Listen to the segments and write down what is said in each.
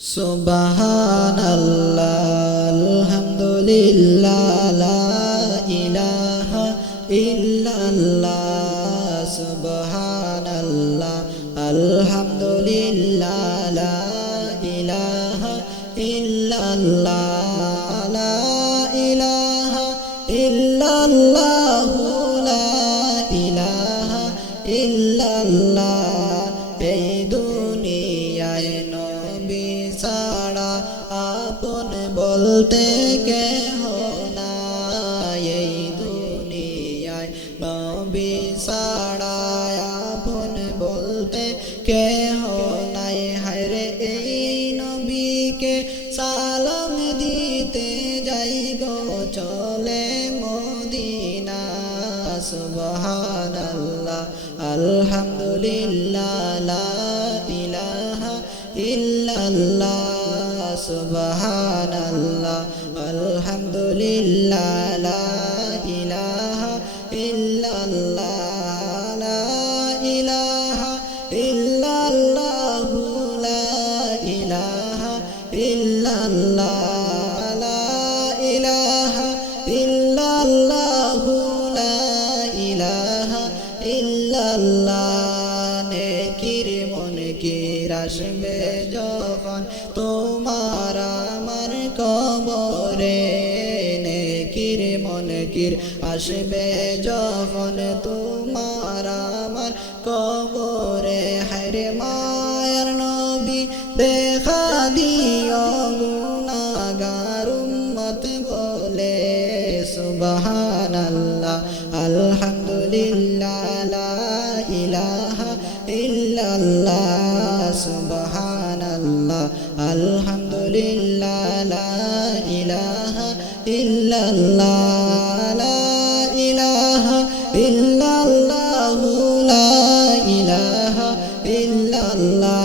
সুবহানাল্লাহ আলহামদুলিল্লাহ লা ইলাহা ইল্লাল্লাহ সুবহানাল্লাহ আলহামদুলিল্লাহ লা ইলাহা ইল্লাল্লাহ লা ইলাহা ইল্লাল্লাহ লা ইলাহা ইল্লাল্লাহ এই দুনিয়ায় নবী ছাড়া আপন বলতে কেহ নাই এই দুনিয়ায় নবী ছাড়া আপন বলতে কেহ নাই হায়রে এই নবীকে সালাম দিতে যাই গো চলে মদিনা সুবহানাল্লাহ আলহামদুলিল্লাহ লা ইলাহা ইল্লাল্লাহ সুবহানাল্লাহ আলহামদুলিল্লাহ লা ইলাহা ইল্লাল্লাহ লা ইলাহা ইল্লাল্লাহ লা ইলাহা ইল্লাল্লাহ লা ইলাহা ইল্লাল্লাহ লা ইলাহা ইল্লাল্লাহ নেকির মুনকির আসবে যখন তোমার আমার কবরে নেকির মুনকির আসবে যখন তোমার আমার কবরে হায়রে মায়ার নবী দেখা দিও গুনাহগার উম্মত বলে সুবহানাল্লাহ আলহামদুলিল্লাহ লা ইলাহা ইল্লাল্লাহ সুবহানাল্লাহ আলহামদুলিল্লাহ লা ইলাহা ইল্লাল্লাহ লা ইলাহা ইল্লাল্লাহ লা ইলাহা ইল্লাল্লাহ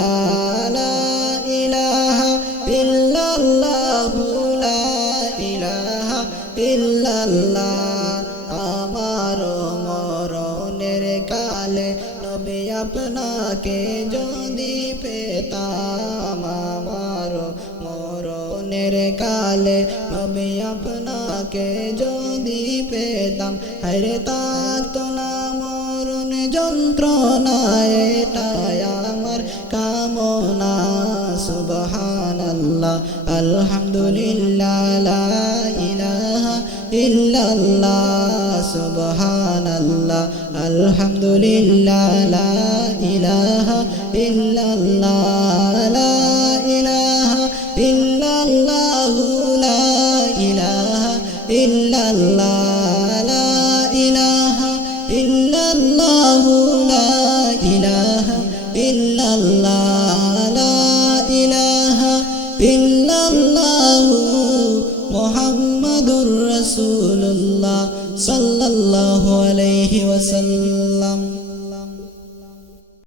লা ইলাহা ইল্লাল্লাহ লা ইলাহা ইল্লাল্লাহ আমার মরণের কালে নবী আপনাকে যদি পেতাম আমার মরণের কালে নবী আপনাকে যদি পেতাম হায়রে থাকতো না মরণ যন্ত্রণা এটাই আমার কামনা সুবহানাল্লাহ আলহামদুলিল্লাহ লা ইলাহা ইল্লাল্লাহ সুবহানাল্লাহ আলহামদুলিল্লাহ লা ইলাহা ইল্লাল্লাহ লা ইলাহা ইল্লাল্লাহ লা ইলাহা ইল্লাল্লাহ লা ইলাহা ইল্লাল্লাহ লা ইলাহা ইল্লাল্লাহ লা ইলাহা ইল্লাল্লাহ মুহাম্মাদুর রাসূলুল্লাহ সাল্লাল্লাহু আলাইহি ওয়াসাল্লাম।